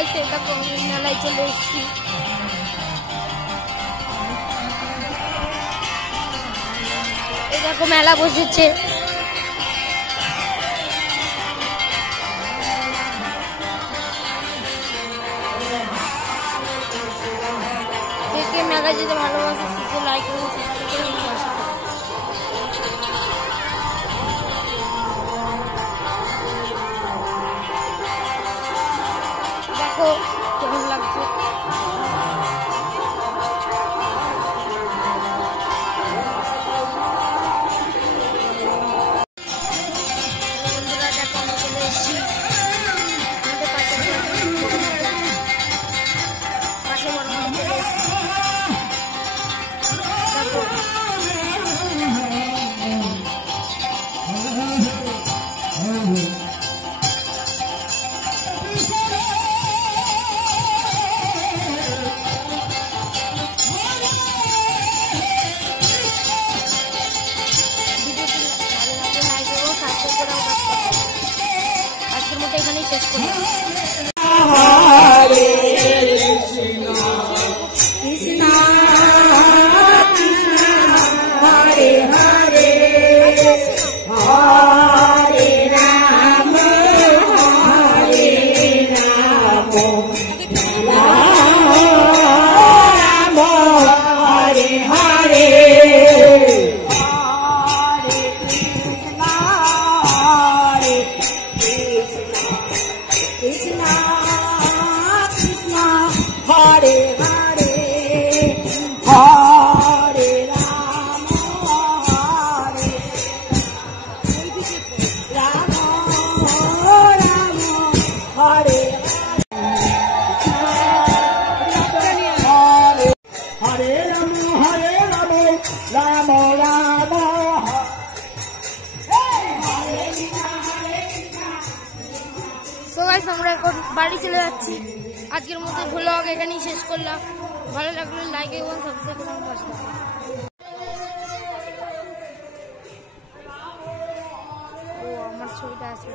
গাইস এটা কোন মেলায় চলে এসেছি। এই দেখো মেলা বসেছে। কে মেলা যেতে ভালোবাসে সে লাইক করুন, সাবস্ক্রাইব করুন। দেখো কেমন লাগছে। আজকের মতো এখানেই শেষ করলাম। Hare Hare Hare Rama Hare Hare Rama Rama Rama so guys আমরা এখন বাড়ি চলে যাচ্ছি। আজকের মতো ভ্লগ এখানেই শেষ করলাম। ভালো লাগলে লাইক এবং সাবস্ক্রাইব করুন। ও আমার ছবিটা আছে।